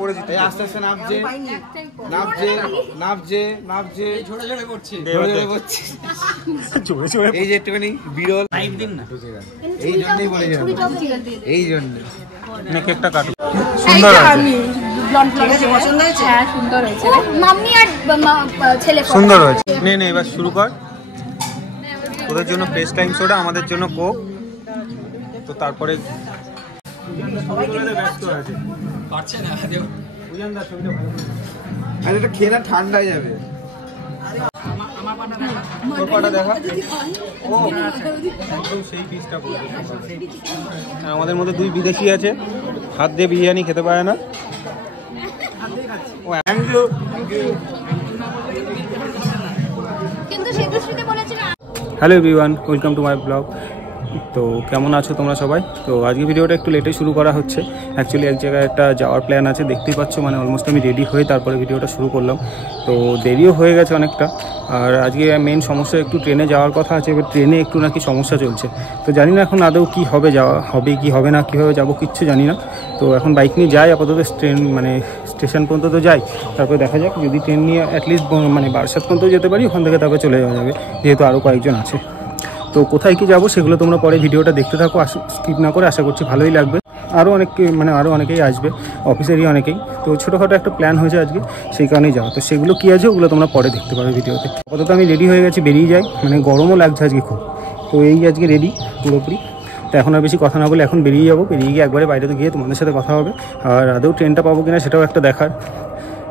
পড়েছি এই আস্তে আস্তে নামছে নামছে নামছে নামছে ঝরে ঝরে পড়ছে ঝরে ঝরে পড়ছে জোরে জোরে এই যে একটুখানি বিরল লাইট দিন না এই জন্যই বলেছিলাম এই জন্য নেক একটা কাটু সুন্দর আছে পছন্দ হয়েছে? হ্যাঁ সুন্দর হয়েছে। মাম্মি আর ছেলে সুন্দর হয়েছে। নে নে এবার শুরু কর। তোদের জন্য ফ্রেশ টাইম সোডা, আমাদের জন্য কোক। তো তারপরে ব্যস্ত আছে পারছে না দেও বুঝানদা ছবিটা ভালো আর এটা খেয়ে না ঠান্ডা হয়ে যাবে। তোর পাটা দেখা ও একদম সেই পিসটা করবে। আমাদের মধ্যে দুই বিদেশি আছে, হাত দিয়ে বিরিয়ানি খেতে পারে না। ও থ্যাংক ইউ কিন্তু সেদুশ্রীতে বলেছিল। Hello everyone, welcome to my blog. তো কেমন আছো তোমরা সবাই? তো আজকে ভিডিওটা একটু লেটে শুরু করা হচ্ছে। অ্যাকচুয়ালি এক জায়গায় একটা যাওয়ার প্ল্যান আছে, দেখতেই পাচ্ছ। মানে অলমোস্ট আমি রেডি হয়ে তারপরে ভিডিওটা শুরু করলাম। তো দেরিও হয়ে গেছে অনেকটা। আর আজকে মেন সমস্যা একটু ট্রেনে যাওয়ার কথা আছে, এবার ট্রেনে একটু নাকি সমস্যা চলছে। তো জানি না এখন আদৌ কী হবে, যাওয়া হবে কি হবে না, কীভাবে যাবো কিচ্ছু জানি না। তো এখন বাইক নিয়ে যাই আপাতত, ট্রেন মানে স্টেশন পর্যন্ত তো যাই, তারপরে দেখা যাক। যদি ট্রেন নিয়ে অ্যাটলিস্ট মানে বারাসাত পর্যন্ত যেতে পারি, ওখান থেকে তারপরে চলে যাওয়া যাবে, যেহেতু আরও কয়েকজন আছে। তো কোথায় কি যাবো সেগুলো তোমরা পরে ভিডিওটা দেখতে থাকো, স্কিপ না করে। আশা করছি ভালোই লাগবে। আরও অনেকেই আসবে, অফিসেরই অনেকেই। তো ছোটোখাটো একটা প্ল্যান হয়েছে আজকে, সেই কারণেই যাওয়া। তো সেগুলো কী আছে ওগুলো তোমরা পরে দেখতে পাবে ভিডিওতে। আপাতত আমি রেডি হয়ে গেছি, বেরিয়ে যাই। মানে গরমও লাগছে আজকে খুব। তো এই আজকে রেডি পুরোপুরি। তো এখন আর বেশি কথা না বলে এখন বেরিয়ে যাবো। বেরিয়ে গিয়ে একবারে বাইরে গিয়ে তোমাদের সাথে কথা হবে। আর আদৌ ট্রেনটা পাবো কিনা সেটাও একটা দেখার,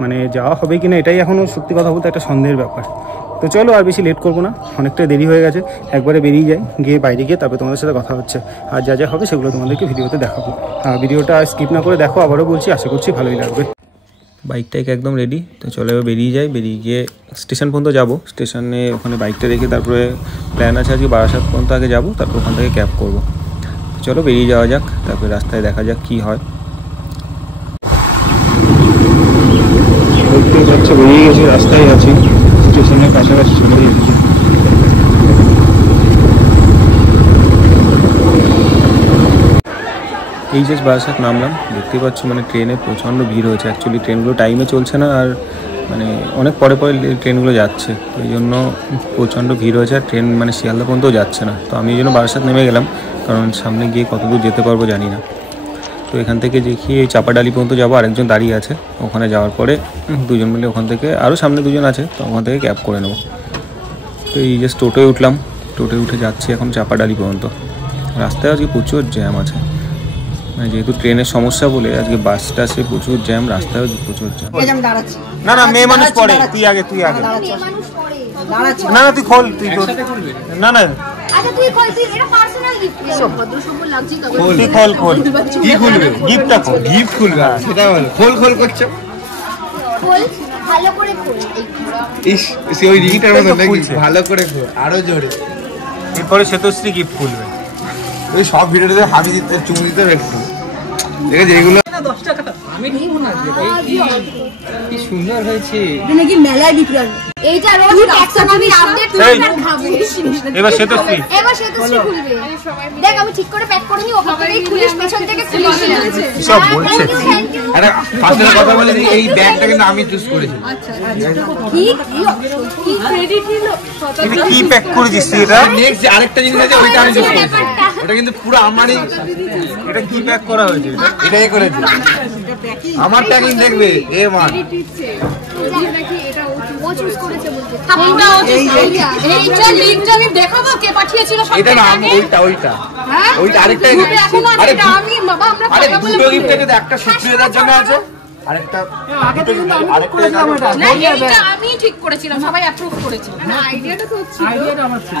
মানে যাওয়া হবে কিনা এটাই এখনও সত্যি কথা বলতে একটা সন্দেহের ব্যাপার। তো চলো আর বেশি লেট করবো না, অনেকটা দেরি হয়ে গেছে। একবারে বেরিয়ে যাই, গিয়ে বাইরে গিয়ে তারপরে তোমাদের সাথে কথা হচ্ছে। আর যা যা হবে সেগুলো তোমাদেরকে ভিডিওতে দেখাবো। আর ভিডিওটা স্কিপ না করে দেখো, আবারও বলছি, আশা করছি ভালোই লাগবে। বাইকটাকে একদম রেডি। তো চলো এবার বেরিয়ে যাই। বেরিয়ে গিয়ে স্টেশন পর্যন্ত যাবো। স্টেশনে ওখানে বাইকটা রেখে তারপরে প্ল্যান আছে আজকে বারাসাত পর্যন্ত আগে যাবো, তারপর ওখান থেকে ক্যাব করবো। চলো বেরিয়ে যাওয়া যাক, তারপরে রাস্তায় দেখা যাক কী হয়। দেখতেই পাচ্ছ বেরিয়ে গেছি, রাস্তায় আছি, স্টেশনের কাছাকাছি চলে গেছি। এই যে বারাসাত নামলাম, দেখতেই পাচ্ছ মানে ট্রেনে প্রচণ্ড ভিড় হয়েছে। অ্যাকচুয়ালি ট্রেনগুলো টাইমে চলছে না, আর মানে অনেক পরে পরে ট্রেনগুলো যাচ্ছে। তো এই জন্য প্রচণ্ড ভিড় হয়েছে। আর ট্রেন মানে শিয়ালদা পর্যন্তও যাচ্ছে না। তো আমি এই জন্য বারাসাত নেমে গেলাম, কারণ সামনে গিয়ে কত দূর যেতে পারবো জানি না। তো এখান থেকে দেখি এই চাপাডালি পর্যন্ত যাবো, আরেকজন দাঁড়িয়ে আছে। ওখানে যাওয়ার পরে দুজন মিলে ওখান থেকে, আরও সামনে দুজন আছে, তো ওখান থেকে ক্যাব করে নেবো। তো এই যে টোটোয় উঠলাম, টোটোয় উঠে যাচ্ছি এখন চাপাডালি পর্যন্ত। রাস্তায় আজকে প্রচুর জ্যাম আছে, মানে যেহেতু ট্রেনের সমস্যা বলে আজকে বাসটা সে প্রচুর জ্যাম, রাস্তায় প্রচুর জ্যাম। না না মেয়ে মানুষ পড়ে, তুই আগে না না তুই খোল, তুই না না আচ্ছা তুই খোল, তুই এটা পার্সোনাল গিফট ভদ্র সবুজ লাগছে। তুই খোল কি খুলবে? গিফটটা খোল, গিফট খুলবে সেটা বল। খোল করছো, খোল ভালো করে খোল। ইস সে ওই রিংটার মতো নাকি? ভালো করে খোল, আরো জোরে। এরপরে শ্বেতশ্রী গিফট খুলবে। ওই সব ভিডিওতে হাবি দিতে, চুমু দিতে একটু দেখে যেগুলো 10 টাকা আমি নিব না। কি সুন্দর হয়েছে, এটা নাকি মেলায় বিক্রি হয়। এইটা রোজ ট্যাক্সোনমি আপডেট তুই না খাবি। এবার শ্বেতশ্রী খুলবে। দেখ আমি ঠিক করে প্যাক করে নি, ওখান থেকেই খুলিস, পেছন থেকে খুলিস। সব বলছে। আরে ফার্স্টে কথা বলে যে এই ব্যাগটা কিন্তু আমি চুজ করেছি। আচ্ছা কি ক্রেডিট নিল। এটা কি প্যাক করেছিস তুই? এটা নেক্সট যে আরেকটা জিনিস আছে ওইটা আমি চুজ করেছি। এটা কিন্তু পুরো আমারই। এটা কি প্যাক করা হয়েছে? এটাই করেছি আমার ট্যাগিং দেখবে এ মান। ও চুজ করেছে বলতে। এইটা লিংকটা আমি দেখাবো কে পাঠিয়েছিল সব। এটা না ওইটা হ্যাঁ ওইটা আরেকটা। আরে আমি বাবা আমরা আরে দুটো গিফট আছে, একটা সুপ্রিয়তার জন্য আছে, আরেকটা আগে থেকে আমি ঠিক করেছিলাম এটা। না এইটা আমি ঠিক করেছিলাম, সবাই অ্যাপ্রুভ করেছিল। না আইডিয়াটা তো ছিল। আইডিয়াটা আমার ছিল।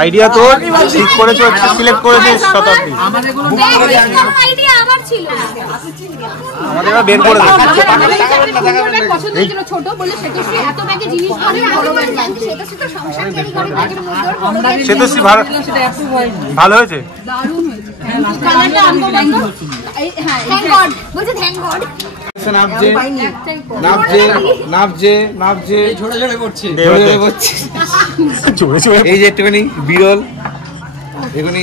আইডিয়া তোর ঠিক করেছো, সিলেক্ট করেছিস শতাব্দী। আমাদের গুলো আইডিয়া আমার ছিল। আমাদের এবার বের করে দাও। পছন্দ ছিল ছোট বলে সেটা এত ব্যাগে জিনিস ভরে বড় ব্যাগ জানতে, সেটা তো সংসার ক্যারি করে ব্যাগের মধ্যে বড় ব্যাগ। শ্বেতশ্রী সেটা অ্যাপ্রুভ হয়নি। ভালো হয়েছে। দারুণ হয়েছে। কালারটা আনবো বলতো। হ্যাঁ থ্যাঙ্ক গড বলতে থ্যাঙ্ক গড। নামছে নামছে নামছে নামছে ঝরে ঝরে পড়ছে ঝরে ঝরে পড়ছে জোরে জোরে। এই যে একটুখানি বিরল, এখানে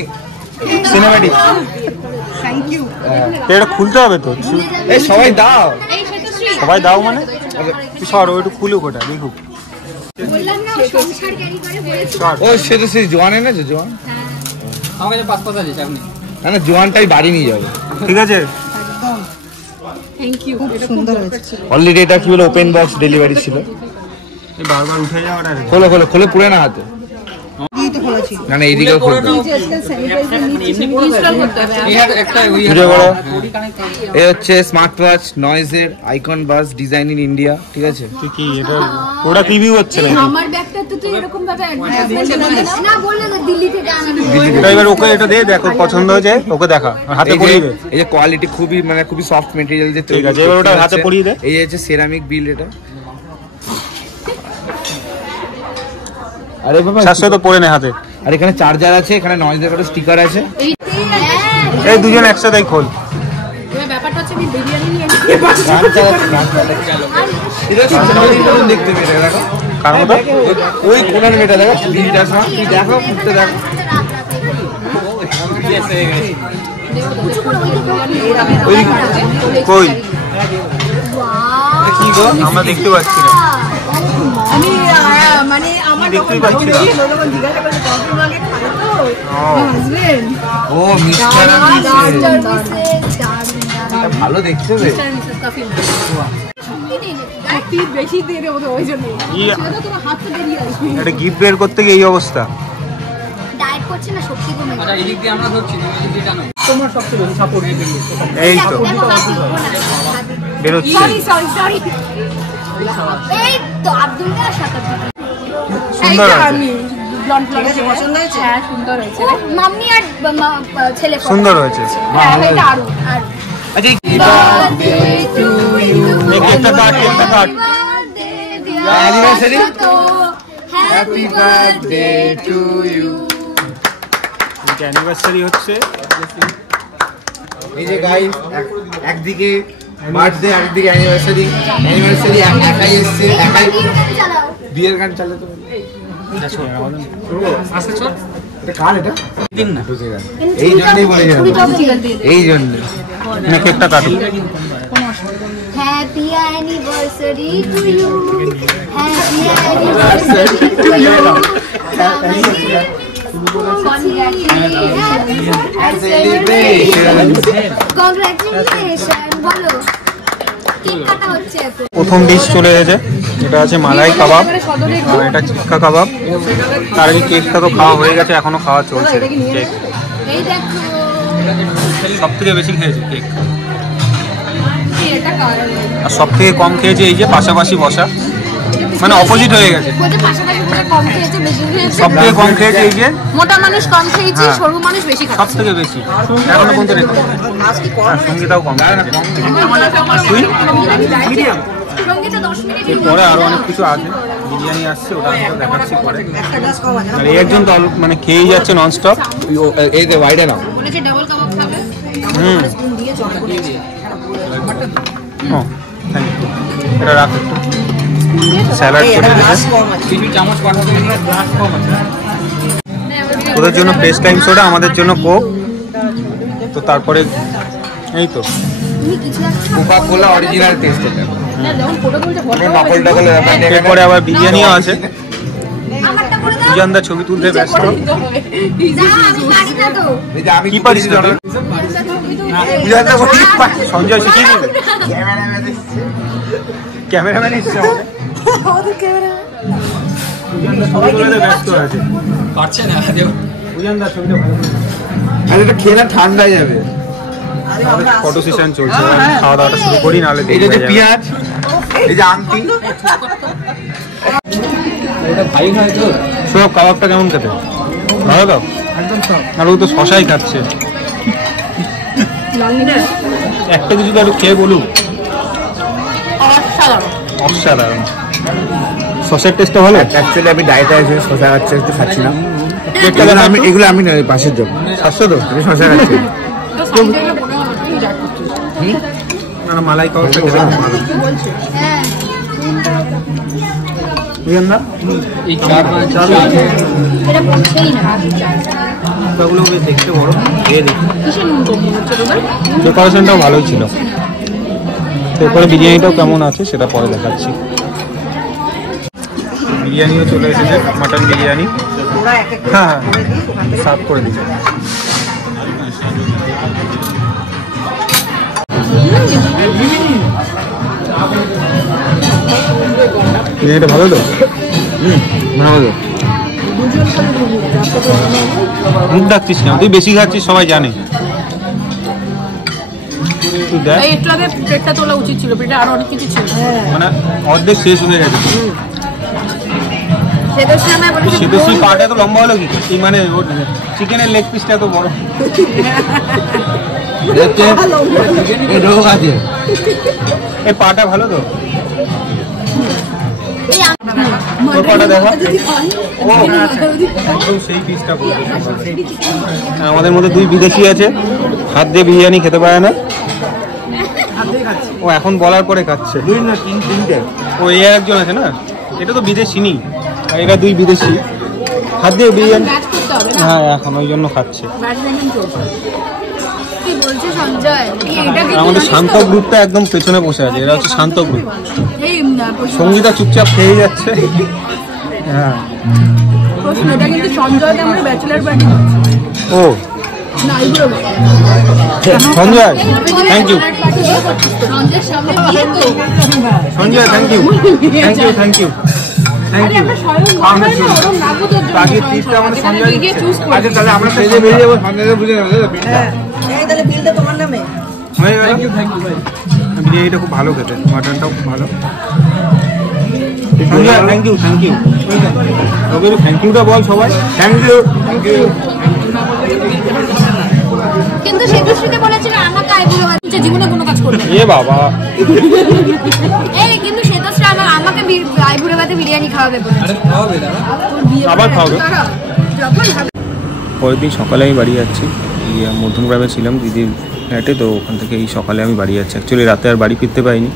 সিনেম্যাটিক। Thank you. এটা খুলতে হবে তো। এই সবাই দাও, সবাই দাও মানে তুই সর, ও একটু খুলুক ওটা দেখুক। বললাম না ও সংসার ক্যারি করে বলেছে। ও সে তো সেই জোয়ান এনেছে, জোয়ান আমার কাছে পাসপোর্ট আছে আপনি। না না, জোয়ানটাই বাড়ি নিয়ে যাবে। ঠিক আছে, থ্যাংক ইউ। অলরেডি এটা কি বলে ওপেন বক্স ডেলিভারি ছিল। এই বারবার উঠে যাওয়াটা খোলো খোলো খোলে, পুরে না হাতে। না না, এইদিকেও খুলতে হবে। এই হচ্ছে স্মার্ট ওয়াচ নয়েজের আইকন বাস ডিজাইন ইন ইন্ডিয়া, ঠিক আছে? কি এটা প্রোডাক্ট রিভিউ হচ্ছে না? আমার ব্যাগটা তো তুই এরকম ভাবে না বললে তো দিল্লি থেকে আনানো। এটা এবার ওকে এটা দে, দেখো পছন্দ হয়েছে ওকে দেখা, হাতে পরিয়ে দে। এই যে কোয়ালিটি খুবই মানে খুবই সফট মেটেরিয়াল দিয়ে তৈরি। ঠিক আছে, এবার ওটা হাতে পরিয়ে দে। এই হচ্ছে সেরামিক বিল এটা। আরে বাবা, শাস্ত্র তো পরে নে হাতে। আর এখানে চার্জার আছে, এখানে নয়েজের একটা স্টিকার আছে। এই দুজন একসাথেই খোল। ব্যাপারটা হচ্ছে আমি বিরিয়ানি নিয়ে দেখতে পেয়ে দেখো কার মতো? ওই কোনার মেয়েটা দেখো, দিনটা সময় তুই দেখো, ফুটতে দেখো। কই কি গো, আমরা দেখতে পাচ্ছি না। আমি মানে আমার দেখতেই পাচ্ছি না। ও মিস্টার ভালো দেখতে হবে। বেশি দেরে ওদের ওই জন্য তোমার হাতটা দেরি আসবে। একটা গিফট বের করতে গিয়ে এই অবস্থা। ডায়েট করছে না, শক্তি কমে আচ্ছা এদিক দিয়ে আমরা ধরছি, তুমি এদিক দিয়ে টানো। তোমার সবচেয়ে বেশি সাপোর্ট এই দিকে। এই তো বেরোচ্ছে। সরি এই তো আব্দুলটা সাথে সুন্দর আছে, ব্লন্ড ব্লন্ড পছন্দ হয়েছে। হ্যাঁ সুন্দর হয়েছে। মাম্মি আর ছেলে সুন্দর হয়েছে। হ্যাঁ এটা আরো আর আচ্ছা এই কেকটা কাট, কেকটা cut. Anniversary happy birthday to you. এটা অ্যানিভার্সারি হচ্ছে। এই যে গাইস, একদিকে বার্থডে আরেকদিকে অ্যানিভার্সারি। অ্যানিভার্সারি একাই এসছে, একাই বিয়ের গান চালাতে পারে। আস্তে চল। এটা কার এটা? দিন না। এই জন্যই বলে গেলাম, এই জন্য। না কেকটা কাটো। Happy anniversary to you, happy anniversary to you, congratulation. বলো কেক কাটা হচ্ছে এখন। প্রথম ডিশ চলে এসেছে, এটা আছে মালাই কাবাব আর এটা চিক্কা কাবাব। তার আগে কেকটা তো খাওয়া হয়ে গেছে, এখনো খাওয়া চলছে কেক। এই দেখো সব থেকে বেশি খেয়েছে কেক, এটা কারণ আর সব থেকে কম খেয়েছে এই যে পাশাপাশি বসা, মানে অপোজিট হয়ে গেছে। বলতে পাশাপাশি বলে কম খেয়েছে বেশি খেয়েছে। সব থেকে কম খেয়েছে এই যে, মোটা মানুষ কম খেয়েছে, হ্যাঁ। সরু মানুষ বেশি সব খাচ্ছে। থেকে বেশি এখনো পর্যন্ত রেখে। সঙ্গীতাও কম। তুই সঙ্গীতা 10 মিনিট পরে আরো অনেক কিছু আছে, বিরিয়ানি আসছে, ওটা আমরা দেখাচ্ছি পরে। আর এই একজন তো মানে খেয়েই যাচ্ছে ননস্টপ। এই যে ওয়াইডে নাও। বলেছে ডাবল কাবাব খাবে। ও থ্যাংক ইউ, এটা রাখ একটু। স্যালাড চলে এসেছে। কিছু চামচ পাঠাতে গেলে গ্লাস কম আছে। ওদের জন্য ফ্রেশ টাইম সোডা, আমাদের জন্য কোক। তো তারপরে এই তো তুমি কিছু কোকা কোলা অরিজিনাল টেস্ট এটা। না যখন ফটো তুলতে ফটো নকল টকল ব্যাপার নেই। এরপরে আবার বিরিয়ানিও আছে। আমারটা করে দাও। সুজানদা ছবি তুলতে ব্যস্ত। না আমি পারি না তো। এই যে আমি কি পারিস না? বুঝাতে বলি সঞ্জয় শিখিয়ে দিবে। ক্যামেরাম্যান এসছে আমাদের। সুজানদা ছবি তুলতে ব্যস্ত আছে। পারছে না দেব। সুজানদা ছবিটা ভালো করে। আর এটা খেয়ে না ঠান্ডা হয়ে যাবে। ফটো সেশন চলছে, খাওয়া দাওয়াটা শুরু করি, নাহলে এই দেরি যে হয়ে যাবে। পেঁয়াজ, এই যে আংটি। এটা ভাই হয় তো। সব কাবাবটা কেমন খেতে? ভালো তো একদম সব। আর ও তো শশাই খাচ্ছে। একটা কিছু তো একটু খেয়ে বলুন। অসাধারণ। শসার টেস্টটা ভালো। অ্যাকচুয়ালি আমি ডায়েটে আছি, শশা খাচ্ছি, একটু খাচ্ছি না। কেকটা দেখা আমি এগুলো আমি নয়, পাশের জন্য স্বাস্থ্য তো আমি শশা খাচ্ছি। না মালাই কাবাবটা খেতে খুব ভালো। হ্যাঁ এই চার এটা পড়ছেই না। ওগুলো বেশ দেখতে বড়, খেয়ে দেখি। কিসের নুন কম হচ্ছে তোদের? ডেকোরেশনটাও ভালোই ছিল। তো এরপরে বিরিয়ানিটাও কেমন আছে সেটা পরে দেখাচ্ছি। বিরিয়ানিও চলে এসেছে, মাটন বিরিয়ানি। হ্যাঁ সার্ভ করে দিচ্ছে। বিরিয়ানিটা ভালো তো? ভালো। মুখ ডাকছিস না, তুই বেশি খাচ্ছিস সবাই জানে। তুই দেখ, একটু আগে প্লেটটা তোলা উচিত ছিল, প্লেটে আরো অনেক কিছু ছিল। মানে অর্ধেক শেষ হয়ে গেছে। সেটা সেই পাটা এত লম্বা হলো কি? এই মানে চিকেনের লেগ পিসটা এত বড়। এই পাটা ভালো তো? তোর পাটা দেখা। একদম সেই পিসটা। আমাদের মধ্যে 2 বিদেশি আছে, হাত দিয়ে বিরিয়ানি খেতে পারে না। ও এখন বলার পরে খাচ্ছে। ও এই একজন আছে না, এটা তো বিদেশি নি, আর এরা 2 বিদেশি, হাত দিয়ে বিরিয়ানি। হ্যাঁ এখন ওই জন্য খাচ্ছে। কি বলছে সঞ্জয়? আমাদের শান্ত গ্রুপটা একদম পেছনে বসে আছে, এরা হচ্ছে শান্ত গ্রুপ। সঙ্গীতা চুপচাপ খেয়ে যাচ্ছে। হ্যাঁ এটা কিন্তু সঞ্জয়কে আমরা ব্যাচেলার পার্টি। ও সঞ্জয় থ্যাংক ইউ। সঞ্জয়ের সামনে দিয়ে তো Sanjay thank you, thank you, thank you, thank you. বাকি 30টা আমাদের সঞ্জয়। আচ্ছা তাহলে আমরা পেজে বেরিয়ে যাবো, সঞ্জয়কে বুঝে যাবো বিলটা। তাহলে বিলটা তোমার নামে। হয়ে গেল। থ্যাংক ইউ ভাই। বিরিয়ানিটা খুব ভালো খেতে, মাটনটাও খুব ভালো। Sanjay thank you, thank you. তবে থ্যাংক ইউটা বল সবাই। Thank you, thank you. কিন্তু সেতুশ্রীতে বলেছিল আমাকে আইবুড়ো ভাতে জীবনে কোনো কাজ করবে না। এ বাবা, এই কিন্তু সেতুশ্রী আমাকে আইবুড়ো ভাতে বিরিয়ানি খাওয়াবে বলেছে। আবার খাওয়াবে। পরের দিন সকালে আমি বাড়ি যাচ্ছি। মধ্যমগ্রামে ছিলাম দিদির ফ্ল্যাটে, তো ওখান থেকে এই সকালে আমি বাড়ি যাচ্ছি। অ্যাকচুয়ালি রাতে আর বাড়ি ফিরতে পারিনি,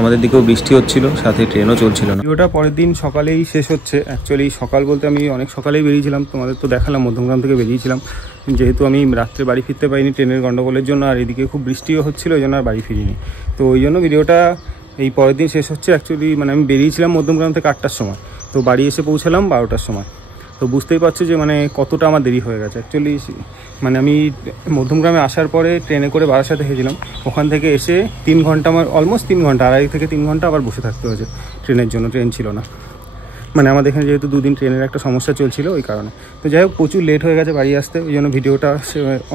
আমাদের দিকেও বৃষ্টি হচ্ছিল, সাথে ট্রেনও চলছিল না। ভিডিওটা পরের দিন সকালেই শেষ হচ্ছে। অ্যাকচুয়ালি সকাল বলতে আমি অনেক সকালেই বেরিয়েছিলাম, তোমাদের তো দেখালাম মধ্যমগ্রাম থেকে বেরিয়েছিলাম। যেহেতু আমি রাত্রে বাড়ি ফিরতে পারিনি ট্রেনের গন্ডগোলের জন্য, আর এদিকে খুব বৃষ্টিও হচ্ছিলো, ওই জন্য আর বাড়ি ফিরিনি। তো ওই জন্য ভিডিওটা এই পরের দিন শেষ হচ্ছে। অ্যাকচুয়ালি মানে আমি বেরিয়েছিলাম মধ্যমগ্রাম থেকে 8টার সময়, তো বাড়ি এসে পৌঁছালাম 12টার সময়। তো বুঝতেই পারছো যে মানে কতটা আমার দেরি হয়ে গেছে। অ্যাকচুয়ালি মানে আমি মধ্যমগ্রামে আসার পরে ট্রেনে করে বারাসাতে এসেছিলাম, ওখান থেকে এসে 3 ঘন্টা, আমার অলমোস্ট 3 ঘন্টা, 2.5 থেকে 3 ঘন্টা আবার বসে থাকতে হয়েছে ট্রেনের জন্য। ট্রেন ছিল না, মানে আমাদের এখানে যেহেতু 2 দিন ট্রেনের একটা সমস্যা চলছিল ওই কারণে। তো যাই হোক প্রচুর লেট হয়ে গেছে বাড়ি আসতে, ওই জন্য ভিডিওটা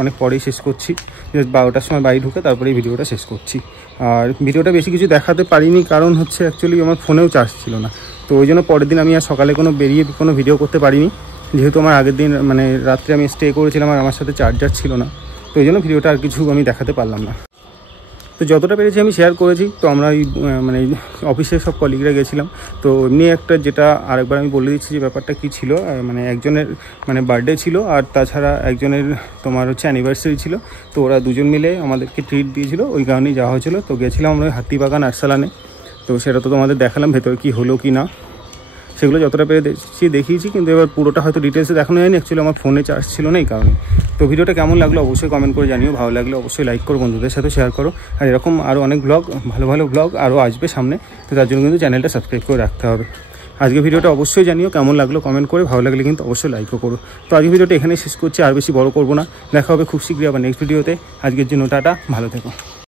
অনেক পরেই শেষ করছি। 12টার সময় বাড়ি ঢুকে তারপরে এই ভিডিওটা শেষ করছি। আর ভিডিওটা বেশি কিছু দেখাতে পারিনি, কারণ হচ্ছে অ্যাকচুয়ালি আমার ফোনেও চার্জ ছিল না। তো ওই জন্য পরের দিন আমি আর সকালে বেরিয়ে কোনো ভিডিও করতে পারিনি, যেহেতু আমার আগের দিন মানে রাত্রে আমি স্টে করেছিলাম আর আমার সাথে চার্জার ছিল না। তো ওই জন্য ভিডিওটা আর কিছু আমি দেখাতে পারলাম না। তো যতটা পেরেছি আমি শেয়ার করেছি। তো আমরা এই মানে অফিসের সব কলিগরা গেছিলাম। তো এমনি একটা যেটা আরেকবার আমি বলে দিচ্ছি যে ব্যাপারটা কী ছিল, মানে একজনের মানে বার্থডে ছিল, আর তাছাড়া একজনের তোমার হচ্ছে অ্যানিভার্সারি ছিল। তো ওরা 2জন মিলে আমাদেরকে ট্রিট দিয়েছিল, ওই কারণেই যাওয়া হয়েছিল। তো গেছিলাম আমরা হাতিবাগান আরসালানে। তো সেটা তো তোমাদের দেখালাম ভেতরে কী হলো কি না, সেগুলো যতটা পেরে দেখিয়েছি। কিন্তু এবার পুরোটা হয়তো ডিটেলসে দেখানো যায়নি, অ্যাকচুয়ালি আমার ফোনে চার্জ ছিল না এই কারণে। তো ভিডিওটা কেমন লাগলো অবশ্যই কমেন্ট করে জানিও, ভালো লাগলে অবশ্যই লাইক করো, বন্ধুদের সাথে শেয়ার করো। আর এরকম আরও অনেক ব্লগ, ভালো ভালো ব্লগ আরও আসবে সামনে, তো তার জন্য কিন্তু চ্যানেলটা সাবস্ক্রাইব করে রাখতে হবে। আজকে ভিডিওটা অবশ্যই জানিও কেমন লাগলো, কমেন্ট করে, ভালো লাগলে কিন্তু অবশ্যই লাইকও করো। তো আজকে ভিডিওটা এখানেই শেষ করছি, আর বেশি বড় করবো না। দেখা হবে খুব শীঘ্রই আবার নেক্সট ভিডিওতে। আজকের জন্য টাটা, ভালো থেকো।